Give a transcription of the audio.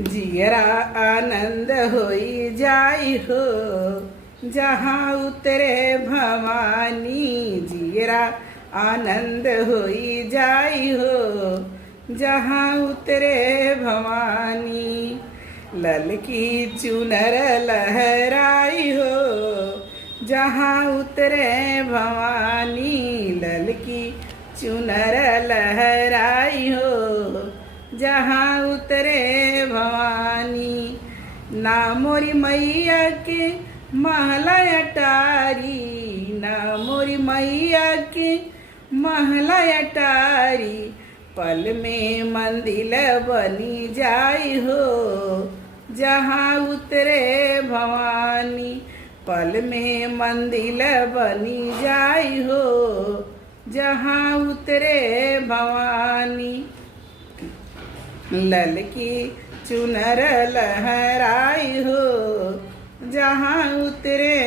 जियरा आनंद होई जाई हो जहाँ उतरे भवानी। जियरा आनंद होई जाई हो जहाँ उतरे भवानी। ललकी चुनर लहराई हो जहाँ उतरे भवानी। ललकी चुनर लहराई हो जहाँ उतरे भवानी। ना मोरी मैया के महला अटारी, ना मोरी मैया के महला अटारी। पल में मंदिर बनी जाई हो जहाँ उतरे भवानी। पल में मंदिर बनी जाई हो जहाँ उतरे भवानी। ललकी चुनर लहराई हो जहाँ उतरे